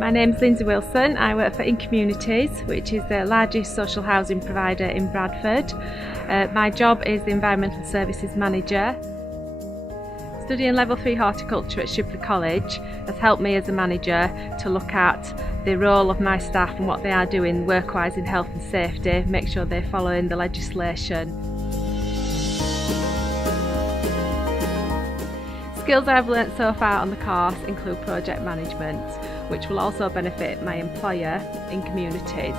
My name's Lindsay Wilson. I work for In Communities, which is the largest social housing provider in Bradford. My job is the Environmental Services Manager. Studying Level 3 Horticulture at Shipley College has helped me as a manager to look at the role of my staff and what they are doing work-wise in health and safety, make sure they're following the legislation. Skills I've learnt so far on the course include project management, which will also benefit my employer In Communities.